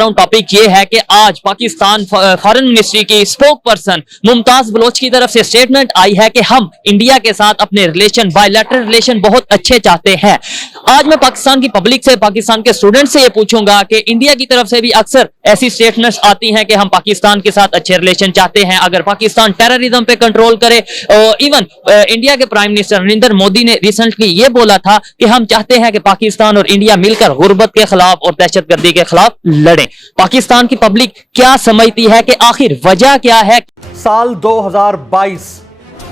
Topic ये है कि आज पाकिस्तान फॉरेन मिनिस्ट्री की स्पोक पर्सन मुमताज बलोच की तरफ से स्टेटमेंट आई है कि हम इंडिया के साथ अपने रिलेशन बायलैटरल रिलेशन बहुत अच्छे चाहते हैं। आज मैं पाकिस्तान की पब्लिक से, पाकिस्तान के स्टूडेंट से ये पूछूंगा कि इंडिया की तरफ से भी अक्सर ऐसी स्टेटमेंट्स आती हैं कि हम पाकिस्तान के साथ अच्छे रिलेशन चाहते हैं, अगर पाकिस्तान टेररिज्म पे कंट्रोल करे। इवन इंडिया के प्राइम मिनिस्टर नरेंद्र मोदी ने रिसेंटली ये बोला था कि हम चाहते हैं कि पाकिस्तान और इंडिया मिलकर गुर्बत के खिलाफ और दहशतगर्दी के खिलाफ लड़ें। पाकिस्तान की पब्लिक क्या समझती है कि आखिर वजह क्या है? साल 2022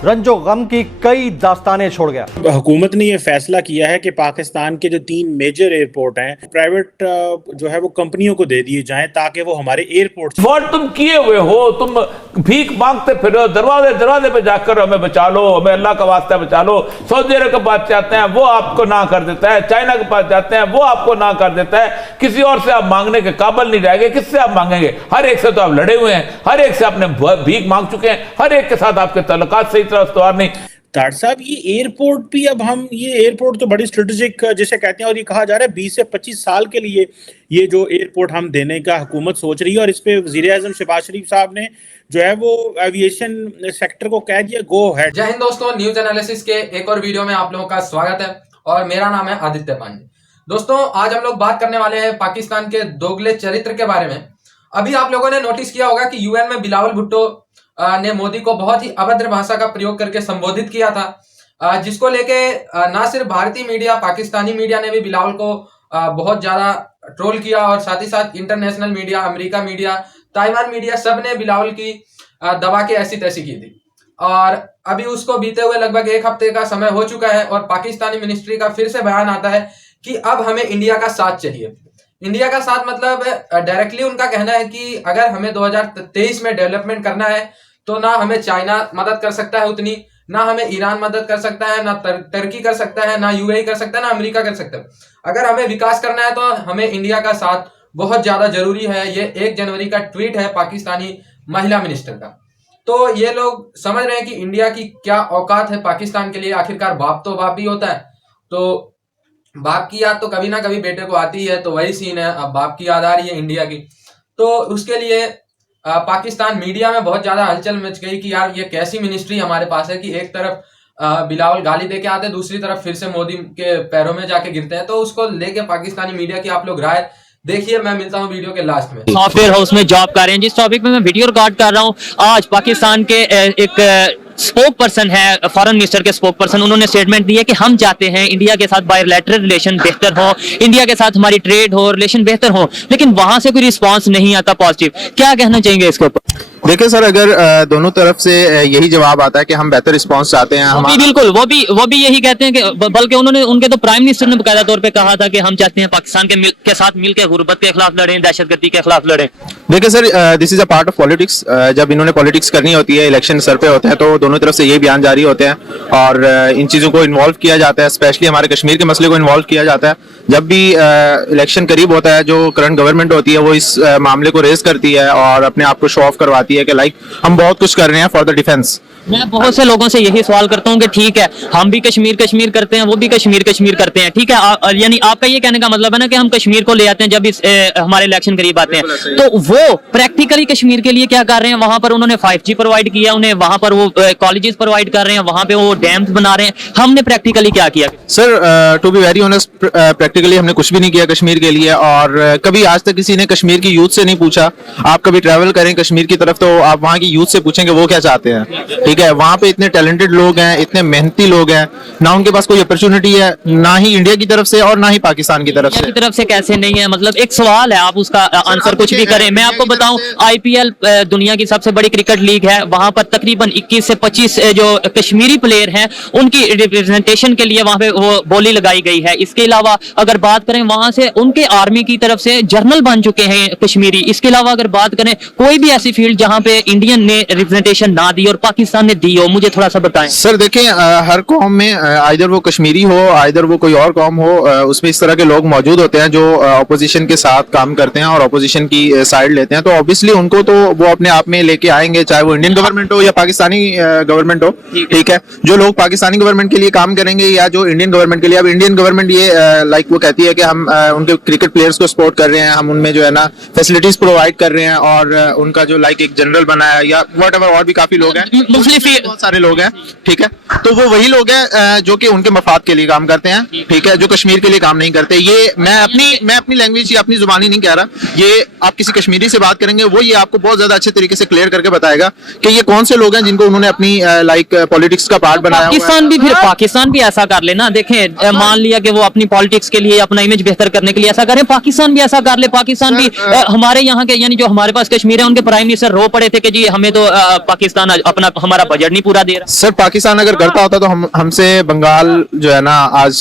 रंजो गम की कई दास्तानें छोड़ गया। हुकूमत ने यह फैसला किया है कि पाकिस्तान के जो 3 मेजर एयरपोर्ट हैं प्राइवेट जो है वो कंपनियों को दे दिए जाएं ताकि वो हमारे एयरपोर्ट वोट तुम किए हुए हो, तुम भीख मांगते फिरो, दरवाजे दरवाजे पे जाकर हमें बचा लो, हमें अल्लाह का वास्ता बचा लो। सऊदी अरब के पास जाते हैं वो आपको ना कर देता है, चाइना के पास जाते हैं वो आपको ना कर देता है, किसी और से आप मांगने के काबिल नहीं रहेंगे। किससे आप मांगेंगे? हर एक से तो आप लड़े हुए हैं, हर एक से आपने भीख मांग चुके हैं, हर एक के साथ आपके तल्लुकात सही तरह इस्तवार नहीं। ताड़ साहब, ये एयरपोर्ट भी अब हम ये एयरपोर्ट तो बड़ी स्ट्रेटेजिक जिसे कहते हैं, और ये कहा जा रहा है 20 से 25 साल के लिए ये जो एयरपोर्ट हम देने का हुकूमत सोच रही है, और इस पे वज़ीर-ए-आज़म शहबाज शरीफ साहब ने जो है वो एविएशन सेक्टर को कह दिया गो है। जय हिंद दोस्तों, न्यूज एनालिसिस के एक और वीडियो में आप लोगों का स्वागत है और मेरा नाम है आदित्य पांडे। दोस्तों, आज हम लोग बात करने वाले हैं पाकिस्तान के दोगले चरित्र के बारे में। अभी आप लोगों ने नोटिस किया होगा कि यूएन में बिलावल भुट्टो ने मोदी को बहुत ही अभद्र भाषा का प्रयोग करके संबोधित किया था, जिसको लेके ना सिर्फ भारतीय मीडिया, पाकिस्तानी मीडिया ने भी बिलावल को बहुत ज्यादा ट्रोल किया और साथ ही साथ international media, America media, Taiwan media, सब ने बिलावल की दबा के ऐसी तैसी की थी। और अभी उसको बीते हुए लगभग 1 हफ्ते का समय हो चुका है और पाकिस्तानी मिनिस्ट्री का फिर से बयान आता है कि अब हमें इंडिया का साथ चाहिए। इंडिया का साथ मतलब डायरेक्टली उनका कहना है कि अगर हमें 2023 में डेवलपमेंट करना है तो ना हमें चाइना मदद कर सकता है उतनी, ना हमें ईरान मदद कर सकता है, ना तुर्की कर सकता है, ना यूएई कर सकता है, ना अमेरिका कर सकता है। अगर हमें विकास करना है तो हमें इंडिया का साथ बहुत ज्यादा जरूरी है। ये 1 जनवरी का ट्वीट है पाकिस्तानी महिला मिनिस्टर का। तो ये लोग समझ रहे हैं कि इंडिया की क्या औकात है पाकिस्तान के लिए। आखिरकार बाप तो बाप ही होता है, तो बाप की याद तो कभी ना कभी बेटे को आती है, तो वही सीन है। अब बाप की याद आ रही है इंडिया की, तो उसके लिए पाकिस्तान मीडिया में बहुत ज्यादा हलचल मच गई कि यार ये कैसी मिनिस्ट्री हमारे पास है कि एक तरफ बिलावल गाली देके आते हैं, दूसरी तरफ फिर से मोदी के पैरों में जाके गिरते हैं। तो उसको लेके पाकिस्तानी मीडिया की आप लोग राय देखिए। मैं मिलता हूं वीडियो के लास्ट में। सॉफ्टवेयर हाउस में जॉब कर रहे हैं, जिस टॉपिक में मैं वीडियो रिकॉर्ड कर रहा हूं, आज पाकिस्तान के एक स्पोक पर्सन है, फॉरेन मिनिस्टर के स्पोक पर्सन, उन्होंने स्टेटमेंट दी है कि हम चाहते हैं इंडिया के साथ बायलैटरल रिलेशन बेहतर हो, इंडिया के साथ हमारी ट्रेड हो, रिलेशन बेहतर हो, लेकिन वहां से कोई रिस्पांस नहीं आता पॉजिटिव। क्या कहना चाहेंगे इसके ऊपर? देखिए सर, अगर दोनों तरफ से यही जवाब आता है कि हम बेहतर रिस्पांस चाहते हैं, हम बिल्कुल वो भी यही कहते हैं कि बल्कि उनके तो प्राइम मिनिस्टर ने बकायदा तौर पे कहा था कि हम चाहते हैं पाकिस्तान के साथ मिलकर गुर्बत के खिलाफ लड़ें, दहशतगर्दी के खिलाफ लड़ें। देखिए sir, this is a part of politics. जब इन्होंने पॉलिटिक्स करनी होती है, इलेक्शन सर पे होते हैं, तो दोनों तरफ से यही बयान जारी होते हैं और इन चीजों को इन्वॉल्व किया जाता है। स्पेशली हमारे कश्मीर के मसले को इन्वॉल्व किया जाता है। जब भी इलेक्शन करीब होता है, जो करंट गवर्नमेंट होती है वो इस मामले को रेज करती है और अपने आप को शो ऑफ करवाती है कि लाइक हम बहुत कुछ कर रहे हैं फॉर द डिफेंस। मैं बहुत से लोगों से यही सवाल करता हूं कि ठीक है, हम भी कश्मीर करते हैं, वो भी कश्मीर करते हैं, ठीक है, यानी आपका ये कहने का मतलब है ना कि हम कश्मीर को ले आते हैं जब हमारे इलेक्शन करीब आते हैं। तो वो प्रैक्टिकली कश्मीर के लिए क्या कर रहे हैं? वहां पर उन्होंने 5G प्रोवाइड किया, उन्हें वहां पर वो कॉलेजेस प्रोवाइड कर रहे हैं, वहां पे वो डैम्स बना रहे हैं। हमने प्रैक्टिकली क्या किया? Sir, to be very honest, practically हमने कुछ भी नहीं किया कश्मीर के लिए। और कभी आज तक किसी ने कश्मीर की यूथ से नहीं पूछा। आप कभी ट्रैवल करें कश्मीर की तरफ तो आप वहाँ की यूथ से पूछेंगे वो क्या चाहते हैं, ठीक है। वहाँ पे इतने टैलेंटेड लोग हैं, इतने मेहनती लोग हैं, ना उनके पास कोई अपॉर्चुनिटी है, ना ही इंडिया की तरफ से और ना ही पाकिस्तान की तरफ से। कैसे नहीं है? मतलब एक सवाल है, आप उसका आंसर कुछ भी करें। मैं आपको बताऊं, IPL दुनिया की सबसे बड़ी क्रिकेट लीग है, वहां पर तकरीबन 21 से 25 जो कश्मीरी प्लेयर हैं उनकी रिप्रेजेंटेशन के लिए वहां पे वो बोली लगाई गई है। इसके अलावा अगर बात करें, वहां से उनके आर्मी की तरफ से जनरल बन चुके हैं कश्मीरी। इसके अलावा अगर बात करें कोई भी ऐसी फील्ड जहां पे इंडियन ने रिप्रेजेंटेशन ना दी और पाकिस्तान ने दी हो, मुझे थोड़ा सा बताएं। सर देखिए, हर कौम में आइदर वो कश्मीरी हो, आइदर वो कोई और कौम हो, उसमें इस तरह के लोग मौजूद होते हैं जो ऑपोजिशन के साथ काम करते हैं और ऑपोजिशन की साइड लेते हैं। तो ऑब्वियसली उनको तो वो अपने आप में लेके आएंगे, चाहे वो इंडियन गवर्नमेंट हो या पाकिस्तानी गवर्नमेंट हो, ठीक है, जो लोग पाकिस्तानी गवर्नमेंट के लिए काम करेंगे या जो इंडियन गवर्नमेंट के लिए, अब इंडियन गवर्नमेंट ये लाइक वो कहती है कि हम उनके क्रिकेट प्लेयर्स को सपोर्ट कर रहे हैं, हम उनमें जो है ना फैसिलिटीज प्रोवाइड कर रहे हैं, और उनका जो लाइक एक जनरल बना है या व्हाटएवर, और भी काफी लोग हैं, बहुत सारे लोग हैं, ठीक है, तो वो वही लोग हैं जो कि उनके मफाद के लिए काम करते हैं, ठीक है, जो कश्मीर के लिए काम नहीं करते। ये मैं अपनी लैंग्वेज या अपनी जुबानी नहीं कह रहा, ये आप किसी कश्मीरी से बात करेंगे वो ये आपको बहुत ज्यादा अच्छे तरीके से क्लियर करके बताएगा कि ये कौन से लोग हैं जिनको उन्होंने अपनी लाइक पॉलिटिक्स का पार्ट बनाया हुआ है। पाकिस्तान भी ऐसा कर लेना, देखें मान लिया कि वो अपनी पॉलिटिक्स के लिए, अपना इमेज बेहतर करने के लिए ऐसा करें, पाकिस्तान भी ऐसा कर ले। पाकिस्तान भी हमारे यहाँ के यानी जो हमारे पास कश्मीर है उनके प्राइम मिनिस्टर रो पड़े थे कि जी हमें तो पाकिस्तान अपना हमारा बजट नहीं पूरा दे रहा। सर पाकिस्तान अगर करता होता तो हमसे बंगाल जो है ना आज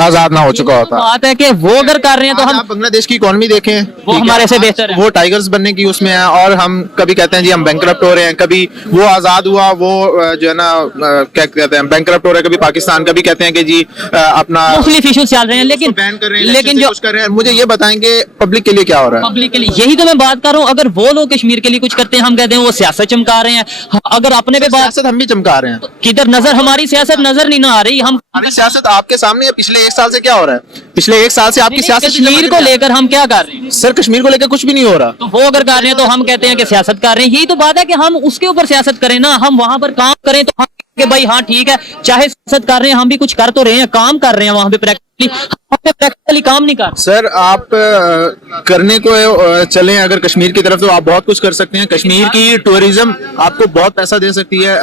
आजाद ना हो चुका होता। बात है कि वो अगर कर रहे हैं तो हम बांग्लादेश की इकोनॉमी देखें, वो हमारे से बेहतर है, वो टाइगर्स बनने की उसमें है, और हम कभी कहते हैं जी हम बैंकरप्ट हो रहे हैं, कभी वो आजाद हुआ वो जो है ना क्या कहते हैं बैंकरप्ट हो रहा है, कभी पाकिस्तान, कभी कहते हैं कि जी अपना मुख्तलिफ इश्यूज चल रहे हैं, लेकिन बैन कर रहे हैं, लेकिन जो कुछ कर रहे हैं। मुझे ये बताएंगे पब्लिक के लिए क्या हो रहा है? पब्लिक के लिए यही तो मैं बात कर रहा हूँ। अगर वो लोग कश्मीर के लिए कुछ करते हैं हम कहते हैं वो सियासत चमका रहे हैं, अगर अपने पे बात, सियासत हम भी चमका रहे हैं, किधर नजर हमारी सियासत नजर नहीं ना आ रही। हम हमारी सियासत आपके सामने है, पिछले 1 साल से क्या हो रहा है? पिछले 1 साल से आपकी सियासत कश्मीर को लेकर हम क्या कर रहे हैं? सर कश्मीर को लेकर कुछ भी नहीं हो रहा। तो वो अगर कर रहे हैं तो हम कहते हैं कि सियासत कर रहे हैं। यही तो बात है कि हम उसके ऊपर सियासत करें ना, हम वहां पर काम करें तो हम कि भाई हाँ ठीक है, चाहे सियासत कर रहे हैं हम भी कुछ कर तो रहे हैं, काम कर रहे हैं वहां पे प्रैक्टिकली काम नहीं कर। सर आप करने को चलें अगर कश्मीर की तरफ तो आप बहुत कुछ कर सकते हैं। कश्मीर की टूरिज्म आपको बहुत पैसा दे सकती है।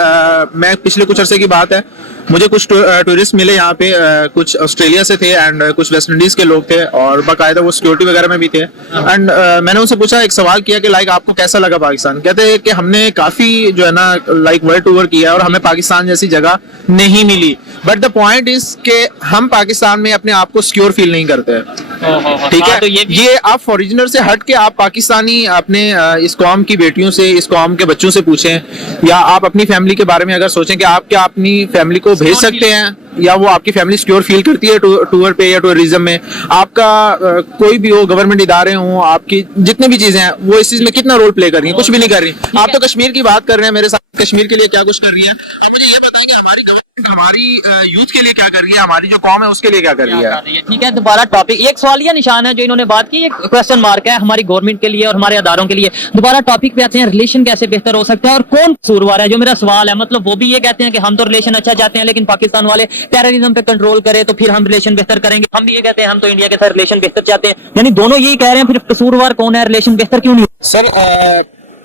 मैं पिछले कुछ अरसे की बात है, मुझे कुछ टूरिस्ट मिले यहाँ पे, कुछ ऑस्ट्रेलिया से थे एंड कुछ वेस्ट इंडीज के लोग थे, और बाकायदा वो सिक्योरिटी वगैरह में भी थे। एंड मैंने उनसे पूछा, एक सवाल किया कि लाइक आपको कैसा लगा पाकिस्तान? कहते हैं कि हमने काफी जो है ना लाइक वर्ल्ड टूर किया और हमें पाकिस्तान जैसी जगह नहीं मिली, बट द पॉइंट इज के हम पाकिस्तान में अपने आप को सिक्योर फील नहीं करते हैं, ठीक है। तो ये आप फॉरिनर से हट के आप पाकिस्तानी अपने इस कौम की बेटियों से, इस कौम के बच्चों से पूछें, या आप अपनी फैमिली के बारे में अगर सोचें कि आप क्या अपनी फैमिली को भेज सकते हैं, या वो आपकी फैमिली सिक्योर फील करती है टूर पे या टूरिज्म में। आपका कोई भी हो, गवर्नमेंट इदारे हों, आपकी जितने भी चीजें हैं वो इस चीज में कितना रोल प्ले कर रही है? कुछ भी नहीं कर रही। आप तो कश्मीर की बात कर रहे हैं मेरे साथ, कश्मीर के लिए क्या कुछ कर रही है। अब मुझे ये बताएंगे हमारी गवर्नमेंट हमारी यूथ के लिए क्या कर रही है, हमारी जो कौम है उसके लिए क्या कर रही है? ठीक है, दोबारा टॉपिक, एक सवालिया निशान है जो इन्होंने बात की, एक क्वेश्चन मार्क है हमारी गवर्नमेंट के लिए और हमारे अदारों के लिए। दोबारा टॉपिक पे आते हैं, रिलेशन कैसे बेहतर हो सकता है और कौन कसूरवार है, जो मेरा सवाल है। मतलब वो भी ये कहते हैं कि हम तो रिलेशन अच्छा चाहते हैं, लेकिन पाकिस्तान वाले टेररिज्म पे कंट्रोल करे तो फिर हम रिलेशन बेहतर करेंगे। हम भी ये कहते हैं हम तो इंडिया के साथ रिलेशन बेहतर चाहते हैं, यानी दोनों यही कह रहे हैं, फिर कसूरवार कौन है, रिलेशन बेहतर क्यों नहीं? सर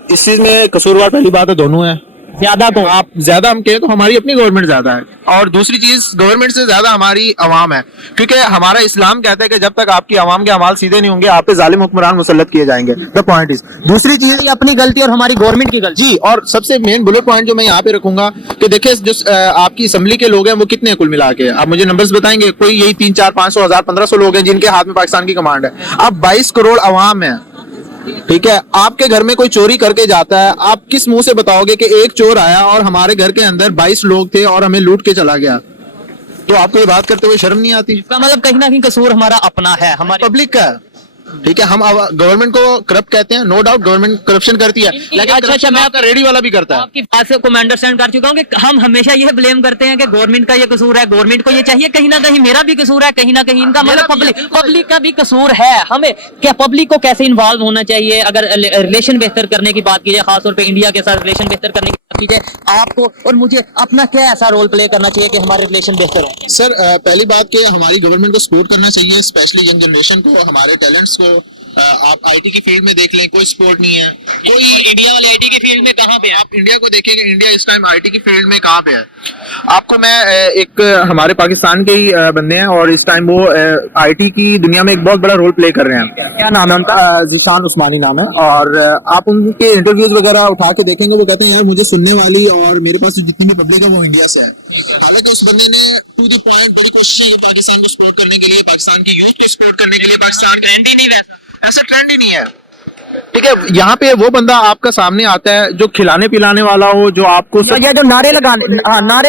इस चीज में कसूरवार पहली बात है दोनों है। ज्यादा कौन? आप ज्यादा हम कहें तो हमारी अपनी गवर्नमेंट ज्यादा है, और दूसरी चीज गवर्नमेंट से ज्यादा हमारी अवाम है, क्योंकि हमारा इस्लाम कहता है कि जब तक आपकी अवाम के अमाल सीधे नहीं होंगे आप पे जालिम हुक्मरान मुसल्लत किए जाएंगे। द पॉइंट इज, दूसरी चीज अपनी गलती और हमारी गवर्नमेंट की गलती। जी, और सबसे मेन बुलेट पॉइंट जो मैं यहाँ पे रखूंगा कि देखिए जो आपकी असेंबली के लोग हैं वो कितने कुल मिला के, आप मुझे नंबर्स बताएंगे? कोई यही 3, 4, 500, 1000, 1500 लोग हैं जिनके हाथ में पाकिस्तान की कमांड है। अब 22 करोड़ अवाम है, ठीक है। आपके घर में कोई चोरी करके जाता है, आप किस मुंह से बताओगे कि एक चोर आया और हमारे घर के अंदर 22 लोग थे और हमें लूट के चला गया? तो आपको ये बात करते हुए शर्म नहीं आती? इसका मतलब कहीं ना कहीं कसूर हमारा अपना है, हमारी पब्लिक का, ठीक है। हम गवर्नमेंट को करप्ट कहते हैं, नो डाउट गवर्नमेंट करप्शन करती है, लेकिन अच्छा मैं आपका रेडी वाला भी करता है। आपकी बात से को मैं अंडरस्टैंड कर चुका हूँ कि हम हमेशा ये ब्लेम करते हैं कि गवर्नमेंट का ये कसूर है, गवर्नमेंट को ये चाहिए, कहीं ना कहीं मेरा भी कसूर है, कहीं ना कहीं इनका, मतलब पब्लिक का भी कसूर है। हमें क्या पब्लिक को कैसे इन्वॉल्व होना चाहिए अगर रिलेशन बेहतर करने की बात कीजिए, खासतौर पे इंडिया के साथ रिलेशन बेहतर करने की बात कीजिए, आपको और मुझे अपना क्या ऐसा रोल प्ले करना चाहिए कि हमारे रिलेशन बेहतर हो? सर पहली बात कि हमारी गवर्नमेंट को सपोर्ट करना चाहिए, स्पेशली यंग जनरेशन को, हमारे टैलेंट्स को। आप आईटी की फील्ड में देख लें, कोई सपोर्ट नहीं है। कोई इंडिया वाले आईटी की फील्ड में कहाँ पे? आप इंडिया को देखेंगे, इंडिया इस टाइम आईटी की फील्ड में कहाँ पे है? आपको मैं एक हमारे पाकिस्तान के ही बंदे हैं और इस टाइम वो आईटी की दुनिया में एक बहुत बड़ा रोल प्ले कर रहे हैं। क्या नाम है उनका? जीशान उस्मानी नाम है, और आप उनके इंटरव्यूज वगैरह उठा के देखेंगे, वो कहते हैं यार मुझे सुनने वाली और मेरे पास जितनी भी पब्लिक है वो इंडिया से है। हालांकि उस बंदे ने टू द पॉइंट बड़ी कोशिश की पाकिस्तान को सपोर्ट करने के लिए, पाकिस्तान की यूथ को सपोर्ट करने के लिए। पाकिस्तान ट्रेंड ही नहीं, ऐसा ट्रेंड ही नहीं है, ठीक है। यहाँ पे वो बंदा आपका सामने आता है जो खिलाने पिलाने वाला हो, जो आपको जो नारे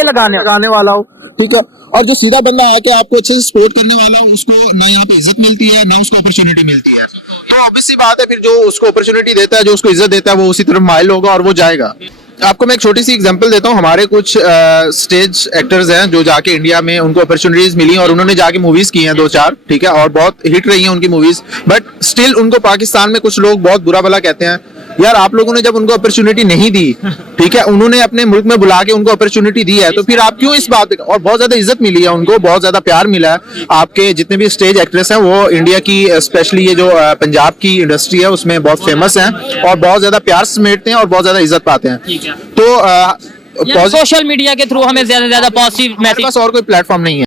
लगाने वाला हो, ठीक है, और जो सीधा बंदा आके आपको अच्छे से सपोर्ट करने वाला हो, उसको ना यहाँ पे इज्जत मिलती है ना उसको अपॉर्चुनिटी मिलती है। तो ऑब्वियस सी बात है, फिर जो उसको अपॉर्चुनिटी देता है, जो उसको इज्जत देता है, वो उसी तरफ माइल होगा और वो जाएगा। आपको मैं एक छोटी सी एग्जांपल देता हूँ। हमारे कुछ स्टेज एक्टर्स हैं जो जाके इंडिया में उनको अपॉर्चुनिटीज मिली और उन्होंने जाके मूवीज की हैं 2-4, ठीक है, और बहुत हिट रही हैं उनकी मूवीज, बट स्टिल उनको पाकिस्तान में कुछ लोग बहुत बुरा भला कहते हैं। यार आप लोगों ने जब उनको अपॉर्चुनिटी नहीं दी, ठीक है, उन्होंने अपने मुल्क में बुला के उनको अपॉर्चुनिटी दी है, तो फिर आप क्यों इस बात पे, और बहुत ज्यादा इज्जत मिली है उनको, बहुत ज्यादा प्यार मिला है। आपके जितने भी स्टेज एक्ट्रेस हैं वो इंडिया की, स्पेशली ये जो पंजाब की इंडस्ट्री है उसमें बहुत फेमस हैं और बहुत ज्यादा प्यार समेटते हैं और बहुत ज्यादा इज्जत पाते हैं। तो सोशल मीडिया के थ्रू हमें ज्यादा से ज्यादा पॉजिटिव हमारे मैसेज पास और कोई प्लेटफॉर्म नहीं है।